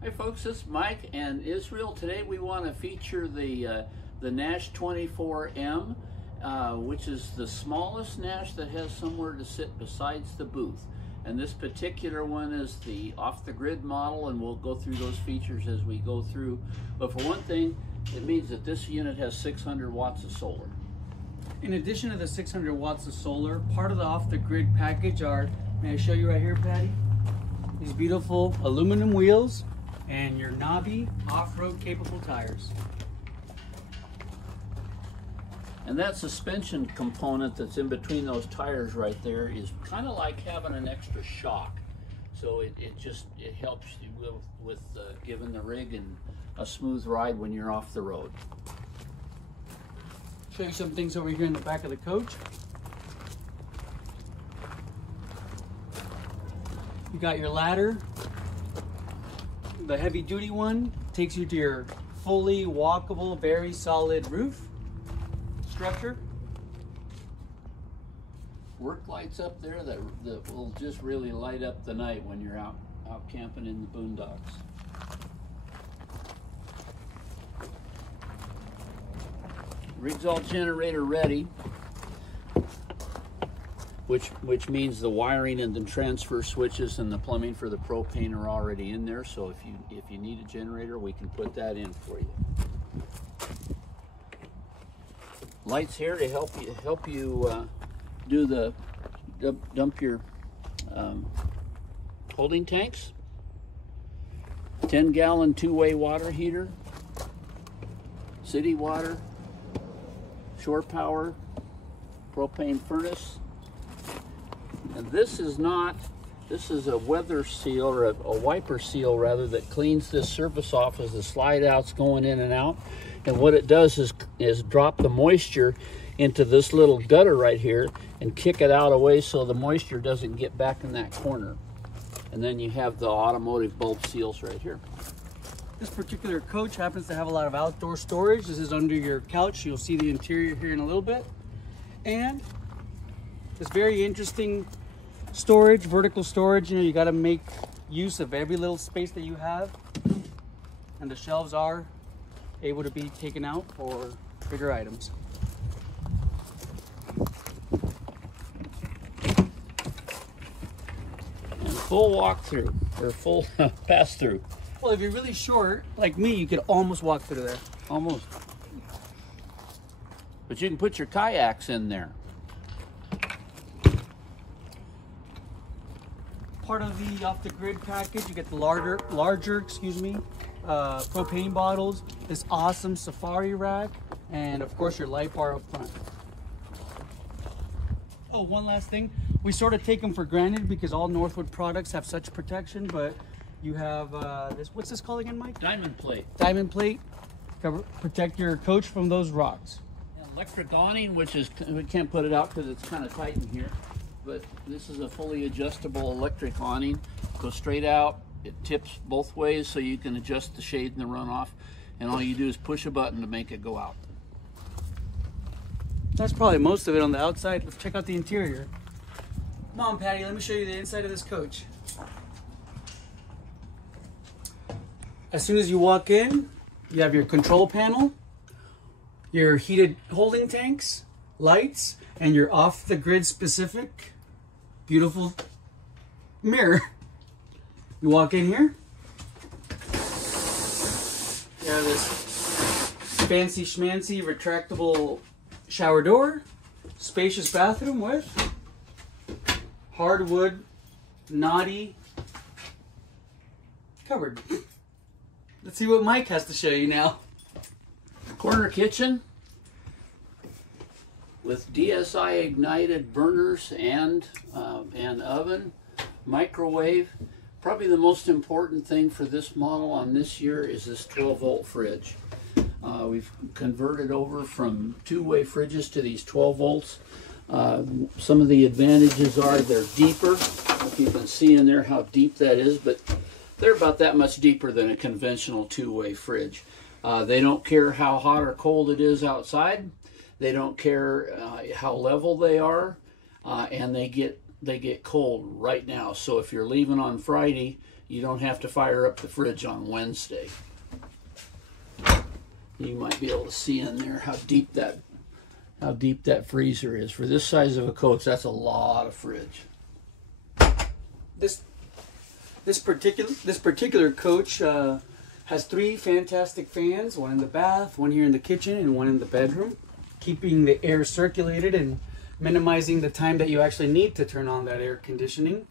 Hi folks, this is Mike and Israel. Today we want to feature the Nash 24M, which is the smallest Nash that has somewhere to sit besides the booth. And this particular one is the off-the-grid model, and we'll go through those features as we go through. But for one thing, it means that this unit has 600 watts of solar. In addition to the 600 watts of solar, part of the off-the-grid package are, may I show you right here, Patty? These beautiful aluminum wheels and your knobby off-road capable tires. And that suspension component that's in between those tires right there is kind of like having an extra shock. So it helps you with giving the rig a smooth ride when you're off the road. Show you some things over here in the back of the coach. You got your ladder. The heavy duty one takes you to your fully walkable, very solid roof structure. Work lights up there that will just really light up the night when you're out camping in the boondocks. Rig's all generator ready, which means the wiring and the transfer switches and the plumbing for the propane are already in there. So if you need a generator, we can put that in for you. Lights here to help you dump your holding tanks. 10-gallon two-way water heater, city water, shore power, propane furnace. And this is a weather seal, or a wiper seal rather, that cleans this surface off as the slide out's going in and out. And what it does is drop the moisture into this little gutter right here and kick it out away so the moisture doesn't get back in that corner. And then you have the automotive bulb seals right here. This particular coach happens to have a lot of outdoor storage. This is under your couch. You'll see the interior here in a little bit. And this very interesting storage, vertical storage. You know, you got to make use of every little space that you have. And the shelves are able to be taken out for bigger items. And full walkthrough, or full pass-through. Well, if you're really short, like me, you could almost walk through there. Almost. But you can put your kayaks in there. Part of the off-the-grid package, you get the larger propane bottles, this awesome safari rack, and of course your light bar up front. Oh, one last thing. We sort of take them for granted because all Northwood products have such protection, but you have this, what's this called again, Mike? Diamond plate. Diamond plate. Protect your coach from those rocks. Electric awning, which is, we can't put it out because it's kind of tight in here, but this is a fully adjustable electric awning. Goes straight out. It tips both ways so you can adjust the shade and the runoff, and all you do is push a button to make it go out. That's probably most of it on the outside. Let's check out the interior. Come on, Patty, let me show you the inside of this coach. As soon as you walk in, you have your control panel, your heated holding tanks, lights, and your off-the-grid specific beautiful mirror. You walk in here, you have this fancy schmancy retractable shower door, spacious bathroom with hardwood knotty cupboard. Let's see what Mike has to show you now. Corner kitchen with DSI ignited burners and oven, microwave. Probably the most important thing for this model on this year is this 12-volt fridge. We've converted over from two-way fridges to these 12 volts. Some of the advantages are they're deeper. If you can see in there how deep that is, but they're about that much deeper than a conventional two-way fridge. They don't care how hot or cold it is outside. They don't care how level they are, and they get cold right now. So if you're leaving on Friday you don't have to fire up the fridge on Wednesday. You might be able to see in there how deep that freezer is. For this size of a coach, that's a lot of fridge. This particular coach has 3 fantastic fans, one in the bath, one here in the kitchen, and one in the bedroom, keeping the air circulated and minimizing the time that you actually need to turn on that air conditioning.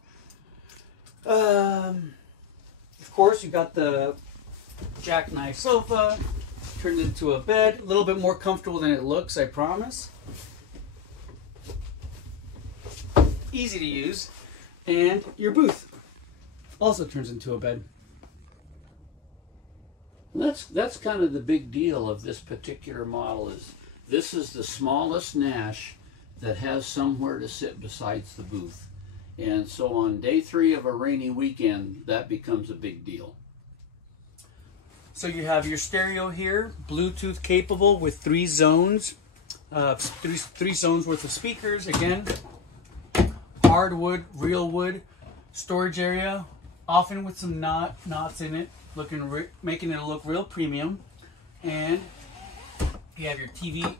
Of course, you got the jackknife sofa, turned into a bed, a little bit more comfortable than it looks, I promise. Easy to use. And your booth also turns into a bed. That's kind of the big deal of this particular model. Is this is the smallest Nash that has somewhere to sit besides the booth. And so on day 3 of a rainy weekend, that becomes a big deal. So you have your stereo here, Bluetooth capable with 3 zones, three zones worth of speakers. Again, hardwood, real wood storage area, often with some knots in it, making it look real premium. And you have your TV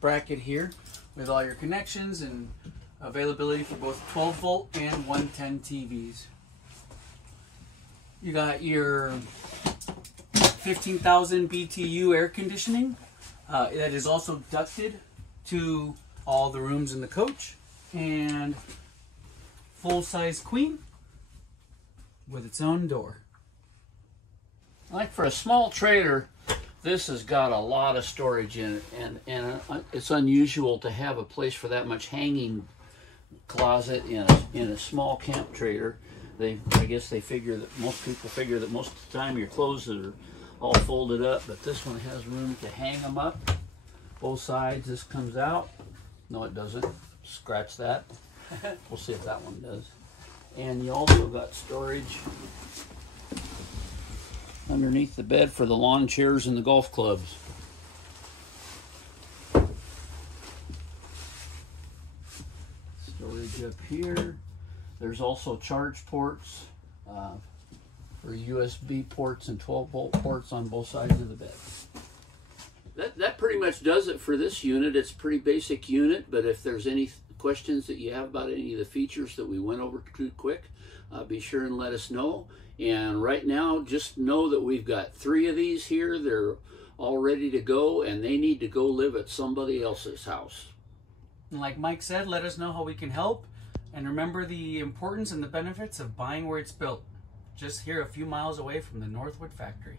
bracket here with all your connections and availability for both 12 volt and 110 TVs. You got your 15,000 BTU air conditioning that is also ducted to all the rooms in the coach, and full-size queen with its own door. Like for a small trailer, this has got a lot of storage in it, and it's unusual to have a place for that much hanging closet in a small camp trailer. I guess they figure that most people figure that most of the time your clothes are all folded up, but this one has room to hang them up. Both sides, this comes out. No, it doesn't. Scratch that. We'll see if that one does. And you also got storage underneath the bed for the lawn chairs and the golf clubs. Storage up here. There's also charge ports for USB ports and 12 volt ports on both sides of the bed. That pretty much does it for this unit. It's a pretty basic unit, but if there's any questions that you have about any of the features that we went over too quick, be sure and let us know. And right now, just know that we've got 3 of these here. They're all ready to go, and they need to go live at somebody else's house. And like Mike said, let us know how we can help. And remember the importance and the benefits of buying where it's built, just here a few miles away from the Northwood factory.